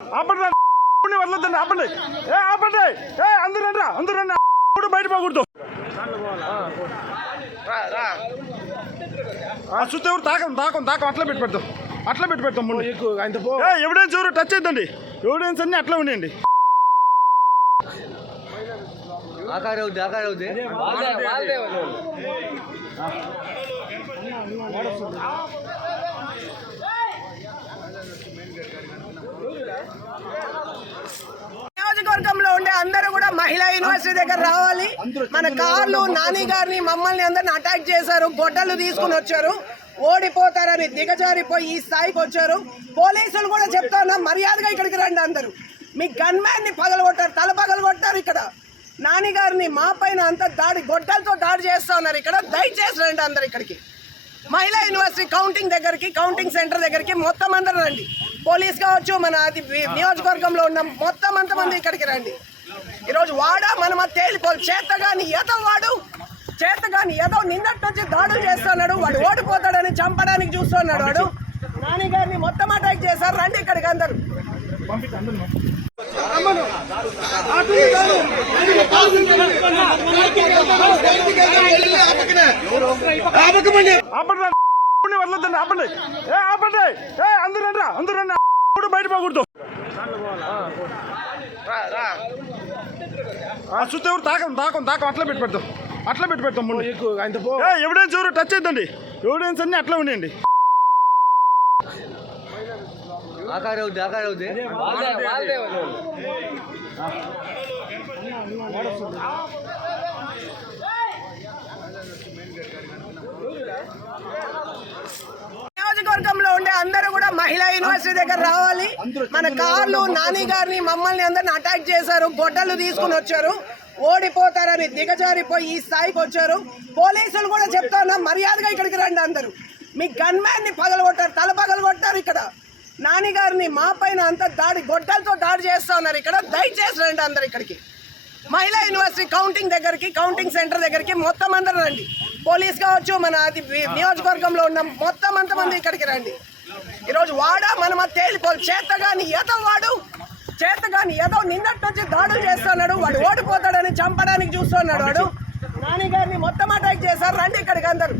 ఆపండి వదలొద్దండి ఆపండి. ఏ ఆపండి. ఏ అందరూ రండి రా అందరూ రండి. కూడా బయట పోకూడదు. ఆ సుత్తి ఎవరు? తాకం తాకం తాకం. అట్లా పెట్టి పెడతాం. అట్లా పెట్టి పెడతాం ముందు. ఏ ఎవిడెన్స్ ఎవరు? టచ్ అయిద్దండి ఎవిడెన్స్ అన్ని అట్లా ఉన్నాయండి. ఆకారం అవుద్ది ఆకారం అవుద్ది నియోజకవర్గంలో ఉండే అందరూ కూడా మహిళా యూనివర్సిటీ దగ్గర రావాలి. మన కార్లు నాని గారిని మమ్మల్ని అందరిని అటాక్ చేశారు గొడ్డలు తీసుకుని వచ్చారు. ఓడిపోతారని దిగజారిపోయి ఈ స్థాయికి వచ్చారు. పోలీసులు కూడా చెప్తా మర్యాదగా ఇక్కడికి రండి అందరూ. మీ గన్ పగలగొట్టారు తల పగలగొట్టారు ఇక్కడ. నాని గారిని మా పైన అంత దాడి గొడ్డలతో దాడి చేస్తా ఉన్నారు ఇక్కడ. దయచేసి రండి అందరు ఇక్కడికి. మహిళా యూనివర్సిటీ కౌంటింగ్ దగ్గరికి కౌంటింగ్ సెంటర్ దగ్గరికి మొత్తం అందరూ రండి. పోలీస్ కావచ్చు మన అది నియోజకవర్గంలో ఉన్న మొత్తం అంతమంది ఇక్కడికి రండి. ఈరోజు వాడ మనమ తేలిపోలు చేత కానీ ఏదో వాడు చేత కానీ ఏదో నిన్నటి నుంచి దాడులు చేస్తున్నాడు వాడు ఓడిపోతాడని చంపడానికి చూస్తున్నాడు వాడు. నాని గారిని మొత్తం అటాక్ చేశారు. రండి ఇక్కడికి అందరూ. ఆపండి వదలొద్దండి ఆపండి. ఏ ఆపండి. ఏ అందరూ రండిరా అందరూ రండి. కూడా బయట పోకూడదు. చుట్టూ ఎవరు తాకం తాకం తాకం అట్లా పెట్టి పెడతాం. అట్లా పెట్టి పెడతాం ముందు. ఎవిడెన్స్ ఎవరు టచ్ అయిద్దండి ఎవిడెన్స్ అన్ని అట్లా ఉన్నాయండి. ఆకారే అవుద్ది ఆకారం అవుద్ది నియోజకవర్గంలో ఉండే అందరూ కూడా మహిళా యూనివర్సిటీ దగ్గర రావాలి. మన కార్లు నాని గారిని మమ్మల్ని అందరిని అటాక్ చేశారు గొడ్డలు తీసుకుని వచ్చారు. ఓడిపోతారని దిగజారిపోయి ఈ స్థాయికి వచ్చారు. పోలీసులు కూడా చెప్తా మర్యాదగా ఇక్కడికి రండి అందరూ. మీ గన్ పగలగొట్టారు తల పగలగొట్టారు ఇక్కడ. నాని గారిని మా పైన అంత దాడి గొడ్డలతో దాడి చేస్తా ఉన్నారు ఇక్కడ. దయచేసి రండి అందరు ఇక్కడికి. మహిళా యూనివర్సిటీ కౌంటింగ్ దగ్గరికి కౌంటింగ్ సెంటర్ దగ్గరికి మొత్తం అందరూ రండి. పోలీస్ కావచ్చు మన అది నియోజకవర్గంలో ఉన్న మొత్తం అంతమంది ఇక్కడికి రండి. ఈరోజు వాడ మనమ తేలిపోలు. చేత కానీ ఏదో వాడు చేత కానీ ఏదో నిన్నటి నుంచి దాడులు చేస్తున్నాడు వాడు ఓడిపోతాడని చంపడానికి చూస్తున్నాడు వాడు. నాని గారిని మొత్తం అటాక్ చేశారు. రండి ఇక్కడికి అందరు.